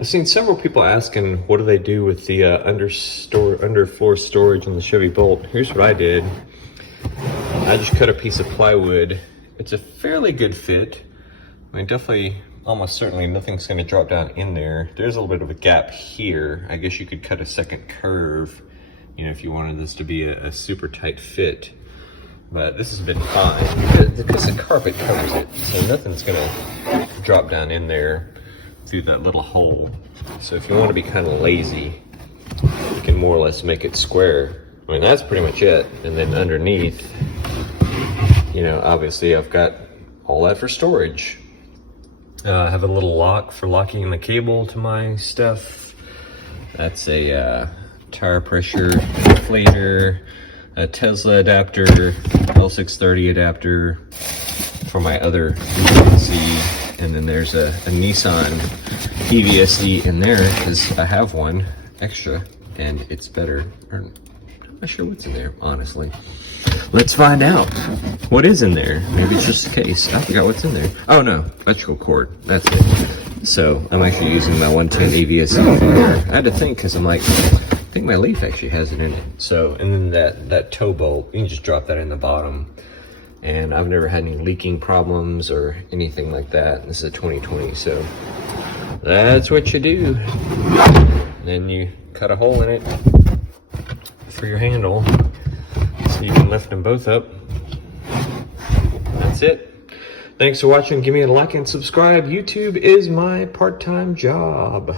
I've seen several people asking, what do they do with the underfloor storage in the Chevy Bolt? Here's what I did. I just cut a piece of plywood. It's a fairly good fit. I mean, definitely, almost certainly nothing's gonna drop down in there. There's a little bit of a gap here. I guess you could cut a second curve, you know, if you wanted this to be a super tight fit. But this has been fine because the carpet covers it, so nothing's gonna drop down in there through that little hole. So if you want to be kind of lazy, you can more or less make it square. I mean, that's pretty much it. And then underneath, you know, obviously I've got all that for storage. I have a little lock for locking the cable to my stuff. That's a tire pressure inflator, a Tesla adapter, L630 adapter for my other EVSE. And then there's a Nissan EVSE in there because I have one extra and it's better. I'm not sure what's in there, honestly. Let's find out what is in there. Maybe it's just a case. I forgot what's in there. Oh no, electrical cord. That's it. So I'm actually using my 110 EVSE there. I had to think because I'm like, I think my Leaf actually has it in it. So, and then that toe bolt, you can just drop that in the bottom. And I've never had any leaking problems or anything like that. This is a 2020, so that's what you do. And then you cut a hole in it for your handle so you can lift them both up. That's it. Thanks for watching. Give me a like and subscribe. YouTube is my part-time job.